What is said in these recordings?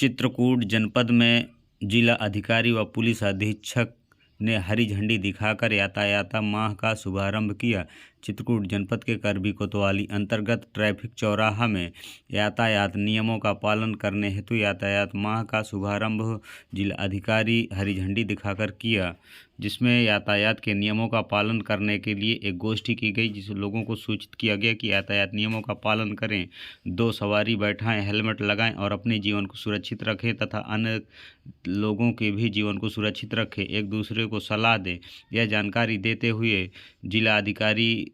चित्रकूट जनपद में जिला अधिकारी व पुलिस अधीक्षक ने हरी झंडी दिखाकर यातायात माह का शुभारंभ किया। चित्रकूट जनपद के करबी कोतवाली अंतर्गत ट्रैफिक चौराहा में यातायात नियमों का पालन करने हेतु यातायात माह का शुभारंभ जिला अधिकारी हरी झंडी दिखाकर किया, जिसमें यातायात के नियमों का पालन करने के लिए एक गोष्ठी की गई, जिसमें लोगों को सूचित किया गया कि यातायात नियमों का पालन करें, 2 सवारी बैठाएं, हेलमेट लगाएं और अपने जीवन को सुरक्षित रखें तथा अन्य लोगों के भी जीवन को सुरक्षित रखें, एक दूसरे को सलाह दें। यह जानकारी देते हुए जिला अधिकारी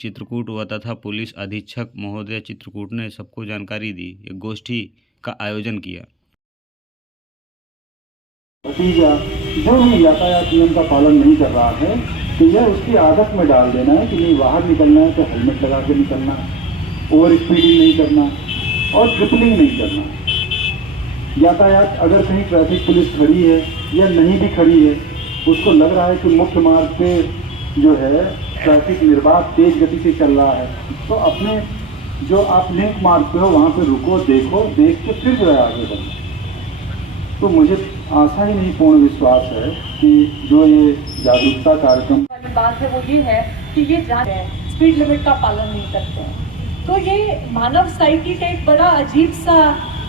चित्रकूट व तथा पुलिस अधीक्षक महोदय चित्रकूट ने सबको जानकारी दी। एक गोष्ठी का आयोजन किया। नतीजा जो भी यातायात नियम का पालन नहीं कर रहा है तो यह उसकी आदत में डाल देना है कि नहीं, बाहर निकलना है तो हेलमेट लगा के निकलना, ओवर स्पीडिंग नहीं करना और ट्रिपलिंग नहीं करना। यातायात अगर कहीं ट्रैफिक पुलिस खड़ी है या नहीं भी खड़ी है, उसको लग रहा है कि मुख्य मार्ग पे जो है ट्रैफिक निर्बाध तेज गति से चल रहा है, तो अपने जो आप लिंक मार्ग पे हो वहाँ पे रुको, देखो, देख के फिर जो है आगे बढ़ो। तो मुझे आशा ही नहीं, पूर्ण विश्वास है कि जो ये जागरूकता कार्यक्रम वाली बात है वो ये है कि ये जान है स्पीड लिमिट का पालन नहीं करते हैं। तो ये मानव साइकी का एक बड़ा अजीब सा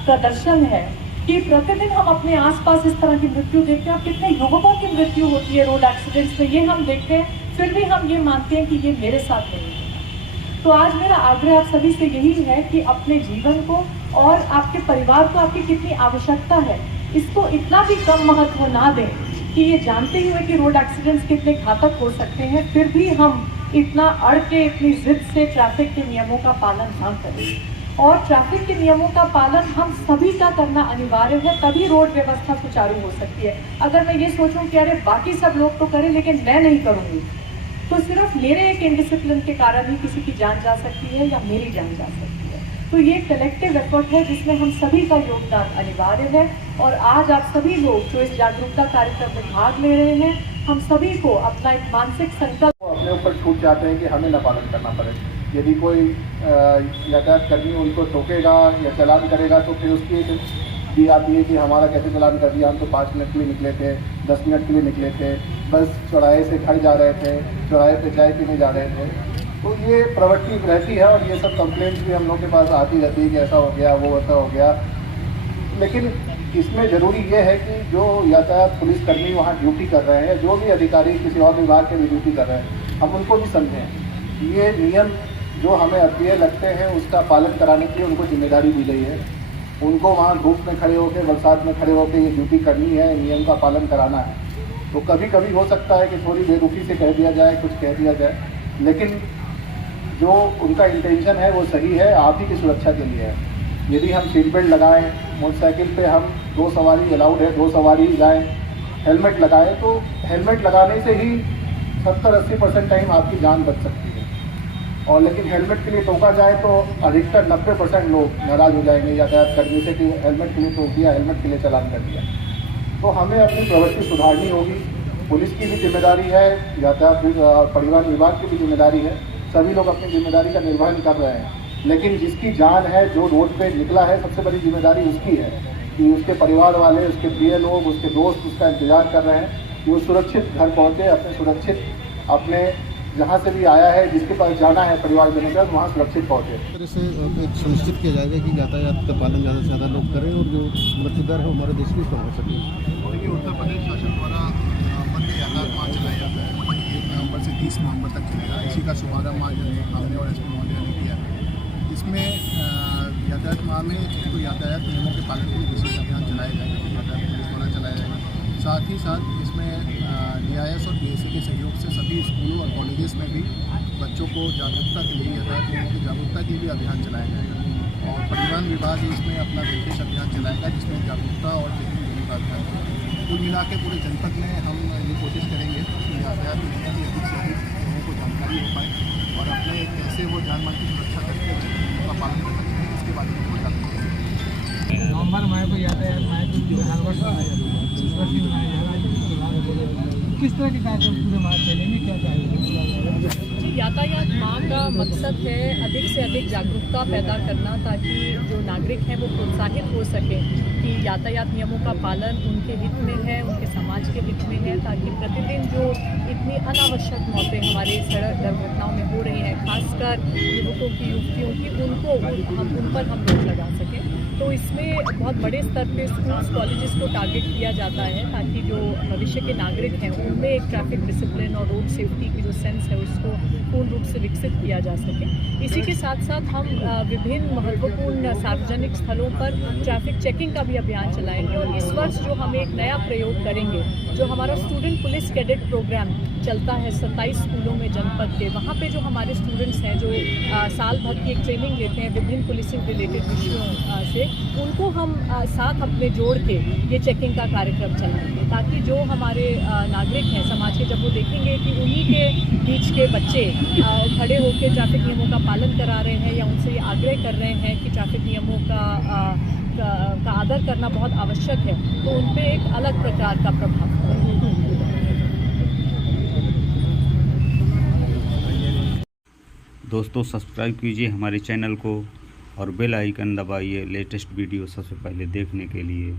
प्रदर्शन है कि प्रतिदिन हम अपने आसपास इस तरह की मृत्यु देखते हैं। कितने युवकों की मृत्यु होती है रोड एक्सीडेंट्स में, ये हम देखते हैं, फिर भी हम ये मानते हैं कि ये मेरे साथ नहीं है। तो आज मेरा आग्रह आप सभी से यही है कि अपने जीवन को और आपके परिवार को आपकी कितनी आवश्यकता है, इसको इतना भी कम महत्व ना दें कि ये जानते हुए कि रोड एक्सीडेंट्स कितने घातक हो सकते हैं, फिर भी हम इतना अड़ के इतनी जिद से ट्रैफिक के नियमों का पालन ना करें। और ट्रैफिक के नियमों का पालन हम सभी का करना अनिवार्य है, तभी रोड व्यवस्था सुचारू हो सकती है। अगर मैं ये सोचूं कि अरे बाकी सब लोग तो करें लेकिन मैं नहीं करूँगी, तो सिर्फ मेरे एक इनडिसिप्लिन के कारण ही किसी की जान जा सकती है या मेरी जान जा सकती है। तो ये कलेक्टिव एफर्ट है जिसमें हम सभी का योगदान अनिवार्य है। और आज आप सभी लोग जो इस जागरूकता कार्यक्रम में भाग ले रहे हैं, हम सभी को अपना एक मानसिक संकल्प अपने ऊपर छूट जाते हैं कि हमें न पालन करना पड़े। यदि कोई यातायात कर्मी उनको टोकेगा या चालान करेगा तो फिर उसकी एक भी आती है कि हमारा कैसे चालान कर दिया, हम तो 5 मिनट के लिए निकले थे, 10 मिनट के लिए निकले थे, बस चौराहे से घर जा रहे थे, चौराहे पे चाय पीने जा रहे थे। तो ये प्रवृत्ति रहती है और ये सब कंप्लेंट्स भी हम लोग के पास आती रहती है कि ऐसा हो गया, वो ऐसा हो गया। लेकिन इसमें ज़रूरी ये है कि जो यातायात पुलिसकर्मी वहाँ ड्यूटी कर रहे हैं, जो भी अधिकारी किसी और विभाग के भी ड्यूटी कर रहे हैं, हम उनको भी समझें। ये नियम जो हमें अप्रिय लगते हैं उसका पालन कराने की उनको जिम्मेदारी दी गई है। उनको वहाँ धूप में खड़े होकर, बरसात में खड़े होकर ये ड्यूटी करनी है, नियम का पालन कराना है। तो कभी कभी हो सकता है कि थोड़ी बेरुखी से कह दिया जाए, कुछ कह दिया जाए, लेकिन जो उनका इंटेंशन है वो सही है, आप ही की सुरक्षा के लिए है। यदि हम सीट बेल्ट लगाएं, मोटरसाइकिल पे हम 2 सवारी अलाउड है, 2 सवारी जाएं, हेलमेट लगाएं, तो हेलमेट लगाने से ही 70-80% टाइम आपकी जान बच सकती है। और लेकिन हेलमेट के लिए टोका जाए तो अधिकतर 90% लोग नाराज़ हो जाएंगे यातायात कर्मी से कि हेलमेट के लिए टोक दिया, हेलमेट के लिए चालान कर दिया। तो हमें अपनी प्रवृत्ति सुधारनी होगी। पुलिस की भी जिम्मेदारी है, यातायात परिवहन विभाग की भी जिम्मेदारी है, सभी लोग अपनी जिम्मेदारी का निर्वहन कर रहे हैं। लेकिन जिसकी जान है, जो रोड पे निकला है, सबसे बड़ी जिम्मेदारी उसकी है कि उसके परिवार वाले, उसके प्रिय लोग, उसके दोस्त उसका इंतजार कर रहे हैं कि वो सुरक्षित घर पहुँचे, अपने सुरक्षित अपने जहाँ से भी आया है, जिसके पास जाना है परिवारजनों के पास, वहाँ सुरक्षित पहुँचे। इस तरह से एक सुनिश्चित किया जाएगा कि यातायात का पालन ज़्यादा से ज़्यादा लोग करें और जो मृत्यु दर है हमारे देश में कम हो सके। देखिए, उत्तर प्रदेश शासन द्वारा वन्य यातायात माह चलाया जाता है। 1 नवंबर से 30 नवंबर तक चलेगा। इसी का शुभारंभ आज हमने और एसपी महोदय ने किया है। इसमें यातायात माह में तो यातायात नियमों के पालन के लिए विशेष अभियान चलाए जाएंगे, यातायात पुलिस द्वारा चलाया जाएगा। साथ ही साथ इसमें DIS और PSC के सहयोग से सभी स्कूलों और कॉलेजेस में भी बच्चों को जागरूकता के लिए, यातायात नियमों की जागरूकता के लिए अभियान चलाया जाएगा। और परिवहन विभाग इसमें अपना विशेष अभियान चलाएगा जिसमें जागरूकता और चेकिंग दोनों का अभियान है। कुल मिला के पूरे जनपद में हम ये कोशिश करेंगे कि यातायात नियमों की अधिक से अधिक लोगों को जानकारी हो पाए और अपने कैसे वो जान माल की सुरक्षा करके का पालन कर सकते हैं, इसके बारे में वो जानकारी देंगे। नवंबर माह को यातायात माह को हर वर्ष मनाया जाता है, इस वर्ष भी मनाया जा रहा है। किस तरह के कार्यक्रम पूरे माह चलेंगे, क्या चाहिए? यातायात माह का मकसद है अधिक से अधिक जागरूकता पैदा करना, ताकि जो नागरिक हैं वो प्रोत्साहित हो सके कि यातायात नियमों का पालन उनके हित में है, उनके समाज के हित में है, ताकि प्रतिदिन जो इतनी अनावश्यक मौतें हमारे सड़क दुर्घटनाओं में हो रही हैं, खासकर युवकों की युवतियों की, उन पर हम रोक लगा सकें। तो इसमें बहुत बड़े स्तर पे स्कूल्स कॉलेजेस को टारगेट किया जाता है, ताकि जो भविष्य के नागरिक हैं उनमें एक ट्रैफिक डिसिप्लिन और रोड सेफ्टी की जो सेंस है उसको पूर्ण रूप से विकसित किया जा सके। इसी के साथ साथ हम विभिन्न महत्वपूर्ण सार्वजनिक स्थलों पर ट्रैफिक चेकिंग का भी अभियान चलाएंगे। और इस वर्ष जो हम एक नया प्रयोग करेंगे, जो हमारा स्टूडेंट पुलिस कैडेट प्रोग्राम चलता है 27 स्कूलों में जनपद के, वहाँ पे जो हमारे स्टूडेंट्स हैं जो साल भर की एक ट्रेनिंग लेते हैं विभिन्न पुलिसिंग रिलेटेड विषयों से, उनको हम साथ अपने जोड़ के ये चेकिंग का कार्यक्रम चलाएंगे, ताकि जो हमारे नागरिक हैं समाज के, जब वो देखेंगे कि उन्हीं के बीच के बच्चे खड़े होकर ट्रैफिक नियमों का पालन करा रहे हैं या उनसे ये आग्रह कर रहे हैं कि ट्रैफिक नियमों का आदर करना बहुत आवश्यक है, तो उन पर एक अलग प्रकार का प्रभाव पड़ेगा। दोस्तों सब्सक्राइब कीजिए हमारे चैनल को और बेल आइकन दबाइए लेटेस्ट वीडियो सबसे पहले देखने के लिए।